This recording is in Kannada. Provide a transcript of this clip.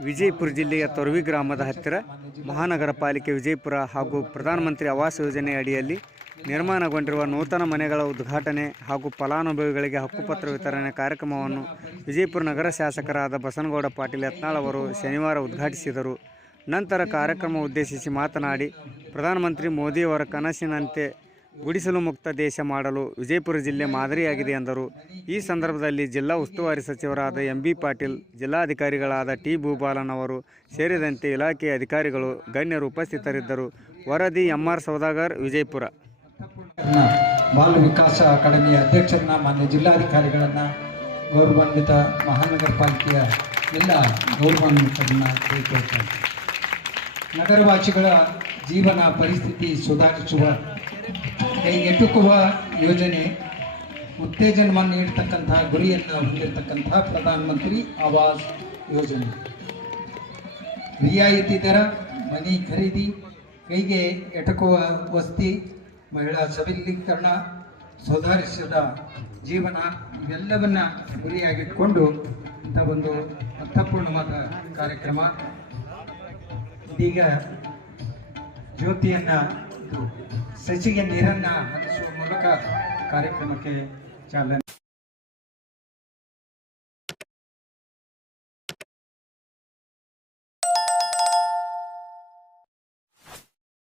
ವಿಜಯಪುರ ಜಿಲ್ಲೆಯ ತೊರವಿ ಗ್ರಾಮದ ಹತ್ತಿರ ಮಹಾನಗರ ಪಾಲಿಕೆ ವಿಜಯಪುರ ಹಾಗೂ ಪ್ರಧಾನಮಂತ್ರಿ ಆವಾಸ್ ಯೋಜನೆ ಅಡಿಯಲ್ಲಿ ನಿರ್ಮಾಣಗೊಂಡಿರುವ ನೂತನ ಮನೆಗಳ ಉದ್ಘಾಟನೆ ಹಾಗೂ ಫಲಾನುಭವಿಗಳಿಗೆ ಹಕ್ಕುಪತ್ರ ವಿತರಣೆ ಕಾರ್ಯಕ್ರಮವನ್ನು ವಿಜಯಪುರ ನಗರ ಶಾಸಕರಾದ ಬಸನಗೌಡ ಪಾಟೀಲ್ ಯತ್ನಾಳ್ ಅವರು ಶನಿವಾರ ಉದ್ಘಾಟಿಸಿದರು. ನಂತರ ಕಾರ್ಯಕ್ರಮ ಉದ್ದೇಶಿಸಿ ಮಾತನಾಡಿ ಪ್ರಧಾನಮಂತ್ರಿ ಮೋದಿಯವರ ಕನಸಿನಂತೆ ಗುಡಿಸಲು ಮುಕ್ತ ದೇಶ ಮಾಡಲು ವಿಜಯಪುರ ಜಿಲ್ಲೆ ಮಾದರಿಯಾಗಿದೆ ಎಂದರು. ಈ ಸಂದರ್ಭದಲ್ಲಿ ಜಿಲ್ಲಾ ಉಸ್ತುವಾರಿ ಸಚಿವರಾದ ಎಂ ಬಿ ಪಾಟೀಲ್, ಜಿಲ್ಲಾಧಿಕಾರಿಗಳಾದ ಟಿ ಭೂಪಾಲನ್ ಅವರು ಸೇರಿದಂತೆ ಇಲಾಖೆಯ ಅಧಿಕಾರಿಗಳು ಗಣ್ಯರು ಉಪಸ್ಥಿತರಿದ್ದರು. ವರದಿ ಎಂಆರ್ ಸೌದಾಗರ್, ವಿಜಯಪುರ. ಬಾಲ ವಿಕಾಸ ಅಕಾಡೆಮಿಯ ಅಧ್ಯಕ್ಷರನ್ನ, ಮಾನ್ಯ ಜಿಲ್ಲಾಧಿಕಾರಿಗಳನ್ನ, ಗೌರವಾನ್ವಿತ ಮಹಾನಗರ ಪಾಲಿಕೆಯ ಎಲ್ಲ ಗೌರವಾನ್ವಿತರನ್ನ ನಗರವಾಸಿಗಳ ಜೀವನ ಪರಿಸ್ಥಿತಿ ಸುಧಾರಿಸುವ ಕೈಗೆಟುಕುವ ಯೋಜನೆ ಉತ್ತೇಜನವನ್ನು ನೀಡತಕ್ಕಂತಹ ಗುರಿಯನ್ನು ಹೊಂದಿರತಕ್ಕಂತಹ ಪ್ರಧಾನಮಂತ್ರಿ ಆವಾಸ್ ಯೋಜನೆ. ರಿಯಾಯಿತಿ ದರ, ಮನೆ ಖರೀದಿ, ಕೈಗೆ ಎಟಕುವ ವಸ್ತಿ, ಮಹಿಳಾ ಸಬಲೀಕರಣ ಸುಧಾರಿಸಿದ ಜೀವನ, ಇವೆಲ್ಲವನ್ನ ಗುರಿಯಾಗಿಟ್ಕೊಂಡು ಇಂಥ ಒಂದು ಅರ್ಥಪೂರ್ಣವಾದ ಕಾರ್ಯಕ್ರಮ. ಇದೀಗ ಜ್ಯೋತಿಯನ್ನ ಸಸಿಗೆ ನೀರನ್ನು ಹರಿಸುವ ಮೂಲಕ ಕಾರ್ಯಕ್ರಮಕ್ಕೆ ಚಾಲನೆ